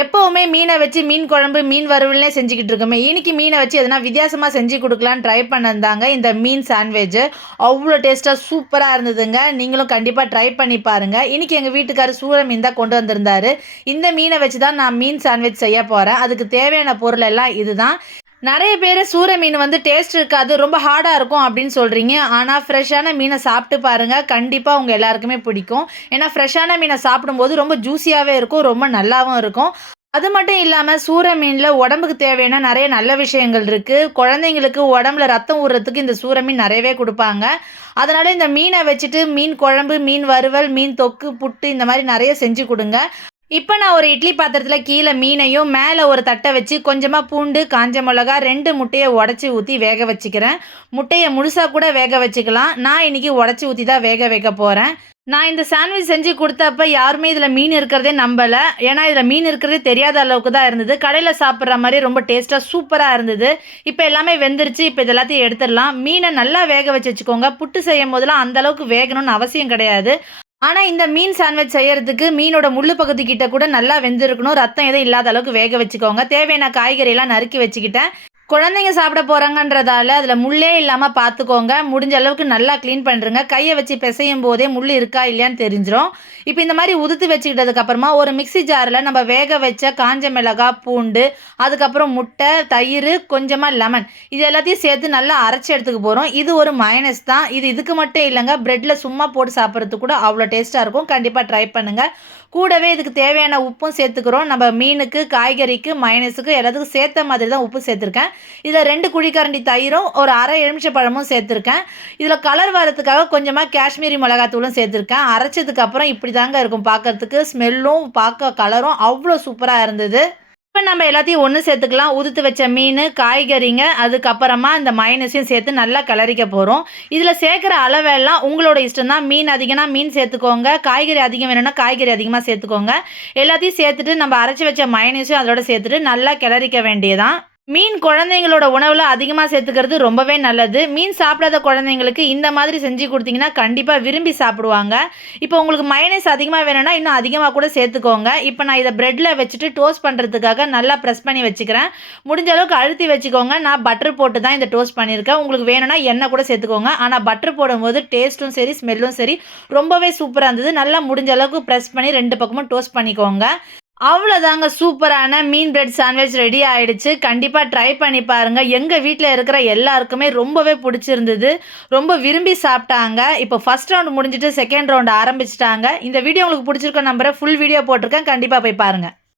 எப்பவுமே மீனை வச்சு மீன் குழம்பு, மீன் வறுவல்னே செஞ்சுக்கிட்டு இருக்கோமே. இன்னைக்கு மீனை வச்சு எதனா வித்தியாசமா செஞ்சு குடுக்கலான்னு ட்ரை பண்ணதுதாங்க இந்த மீன் சாண்ட்விட்ச். அவ்ளோ டேஸ்ட்டா சூப்பரா இருந்ததுங்க. நீங்களும் கண்டிப்பா ட்ரை பண்ணி பாருங்க. இன்னைக்கு எங்க வீட்டுக்காரர் சூர மீன் தான் கொண்டு வந்திருந்தாரு. இந்த மீனை வச்சு தான் நான் மீன் சாண்ட்விட்ச் செய்ய போறேன். அதுக்கு தேவையான பொருள் எல்லாம் இதுதான். நெறைய பேரு சூர மீன் வந்து டேஸ்ட் இருக்காது, ரொம்ப ஹார்டா இருக்கும் அப்படின்னு சொல்றீங்க. ஆனா ஃப்ரெஷ்ஷான மீன சாப்பிட்டு பாருங்க. கண்டிப்பா உங்க எல்லாருக்குமே பிடிக்கும். ஏன்னா ஃப்ரெஷ்ஷான மீன சாப்பிடும்போது ரொம்ப ஜூஸியாவே இருக்கும், ரொம்ப நல்லாவும் இருக்கும். அது மட்டும் இல்லாம சூர மீன்ல உடம்புக்கு தேவையான நெறைய நல்ல விஷயங்கள் இருக்கு. குழந்தைங்களுக்கு உடம்புல ரத்தம் ஊர்றதுக்கு இந்த சூர மீன் நெறையவே குடுப்பாங்க. அதனால இந்த மீன வச்சுட்டு மீன் குழம்பு, மீன் வறுவல், மீன் தொக்கு, புட்டு இந்த மாரி நெறைய செஞ்சு குடுங்க. இப்ப நான் ஒரு இட்லி பாத்திரத்துல கீழ மீனையும், மேல ஒரு தட்ட வச்சு கொஞ்சமா பூண்டு, காஞ்ச மிளகா, 2 முட்டைய உடைச்சு ஊத்தி வேக வச்சுக்கிறேன். முட்டைய முழுசா கூட வேக வச்சுக்கலாம். நான் இன்னைக்கு உடைச்சு ஊத்தி தான் வேக வைக்க போறேன். நான் இந்த சாண்ட்விச் செஞ்சு குடுத்தப்ப யாருமே இதுல மீன் இருக்கிறதே நம்பல. ஏன்னா இதுல மீன் இருக்கிறதே தெரியாத அளவுக்கு தான் இருந்தது. கடையில சாப்பிடுற மாரி ரொம்ப டேஸ்ட்டா சூப்பரா இருந்தது. இப்ப எல்லாமே வெந்துருச்சு. இப்ப இது எல்லாத்தையும் எடுத்துடலாம். மீன நல்லா வேக வச்சு வச்சுக்கோங்க. புட்டு செய்யும்போதெல்லாம் அந்த அளவுக்கு வேகணும்னு அவசியம் கிடையாது. ஆனா, இந்த மீன் சாண்ட்விச் செய்யறதுக்கு மீனோட முள்ளு பகுதி கிட்ட கூட நல்லா வெந்திருக்கணும். ரத்தம் எதுவும் இல்லாத அளவுக்கு வேக வச்சுக்கோங்க. தேவையான காய்கறிலாம் நறுக்கி வச்சுக்கிட்டேன். குழந்தைங்க சாப்பிட போறாங்கன்றதால, அதுல முள்ளே இல்லாம பார்த்துக்கோங்க. முடிஞ்ச அளவுக்கு நல்லா கிளீன் பண்ணிருங்க. கைய வச்சு பெசையும் போதே முள்ளு இருக்கா இல்லையான்னு தெரிஞ்சிரும். இப்ப இந்த மாரி உதுத்து வச்சுக்கிட்டதுக்கு அப்புறமா, ஒரு மிக்ஸி ஜார்ல நம்ம வேக வச்ச காஞ்ச மிளகா, பூண்டு, அதுக்கப்புறம் முட்டை, தயிரு, கொஞ்சமா லெமன் இது எல்லாத்தையும் சேர்த்து நல்லா அரைச்சு எடுத்துக்க போறோம். இது ஒரு மயோனைஸ் தான். இது இதுக்கு மட்டும் இல்லங்க. பிரெட்ல சும்மா போட்டு சாப்பிடுறதுக்கு கூட அவ்வளோ டேஸ்ட்டா இருக்கும். கண்டிப்பா ட்ரை பண்ணுங்க. கூடவே இதுக்கு தேவையான உப்பும் சேர்த்துக்கிறோம். நம்ம மீனுக்கு, காய்கறிக்கு, மயோனைஸுக்கு எல்லாத்துக்கும் சேர்த்த மாதிரி தான் உப்பு சேர்த்துருக்கேன். இதில 2 குழிக்கரண்டி தயிரும், ஒரு 1/2 எலுமிச்சை பழமும் சேர்த்துருக்கேன். இதில கலர் வரதுக்காக கொஞ்சமா காஷ்மீரி மிளகாத்தூளும் சேர்த்துருக்கேன். அரைச்சதுக்கு அப்புறம் இப்படி தாங்க இருக்கும் பார்க்கறதுக்கு. ஸ்மெல்லும், பார்க்க கலரும் அவ்வளோ சூப்பரா இருந்தது. இப்ப நம்ம எல்லாத்தையும் ஒண்ணு சேர்த்துக்கலாம். உதுத்து வச்ச மீனு, காய்கறிங்க, அதுக்கப்புறமா இந்த மயோனைஸையும் சேர்த்து நல்லா கிளறிக்க போறோம். இதில சேர்க்கிற அளவெல்லாம் உங்களோட இஷ்டம் தான். மீன் அதிகம்னா மீன் சேர்த்துக்கோங்க. காய்கறி அதிகம் வேணும்னா காய்கறி அதிகமா சேர்த்துக்கோங்க. எல்லாத்தையும் சேர்த்துட்டு நம்ம அரைச்சு வச்ச மயோனைஸையும் அதோட சேர்த்துட்டு நல்லா கிளறிக்க வேண்டியதான். மீன் குழந்தைங்களோட உணவுல அதிகமா சேர்த்துக்கிறது ரொம்பவே நல்லது. மீன் சாப்பிடாத குழந்தைங்களுக்கு இந்த மாதிரி செஞ்சு குடுத்தீங்கன்னா, கண்டிப்பா விரும்பி சாப்பிடுவாங்க. இப்போ உங்களுக்கு மயோனைஸ் அதிகமா வேணும்னா, இன்னும் அதிகமா கூட சேர்த்துக்கோங்க. இப்ப நான் இத பிரெட்ல வச்சுட்டு டோஸ்ட் பண்றதுக்காக நல்லா பிரஸ் பண்ணி வச்சுக்கிறேன். முடிஞ்ச அளவுக்கு அழுத்தி வச்சுக்கோங்க. நான் பட்டர் போட்டு தான் இத டோஸ்ட் பண்ணியிருக்கேன். உங்களுக்கு வேணும்னா எண்ணெய் கூட சேர்த்துக்கோங்க. ஆனா பட்டர் போடும்போது டேஸ்ட்டும் சரி, ஸ்மெல்லும் சரி ரொம்பவே சூப்பரா இருந்தது. நல்லா முடிஞ்ச அளவுக்கு பிரஸ் பண்ணி 2 பக்கமும் டோஸ்ட் பண்ணிக்கோங்க. அவ்வளோதாங்க, சூப்பரான மீன் பிரெட் சாண்ட்விச் ரெடி ஆயிடுச்சு. கண்டிப்பா ட்ரை பண்ணி பாருங்க. எங்க வீட்ல இருக்கிற எல்லாருக்குமே ரொம்பவே புடிச்சிருந்தது. ரொம்ப விரும்பி சாப்பிட்டாங்க. இப்போ ஃபர்ஸ்ட் ரவுண்ட் முடிஞ்சுட்டு 2ண்ட் ரவுண்ட் ஆரம்பிச்சுட்டாங்க. இந்த வீடியோ உங்களுக்கு புடிச்சிருக்கும்னு நம்புறேன். ஃபுல் வீடியோ போட்டிருக்கேன். கண்டிப்பா போய் பாருங்க.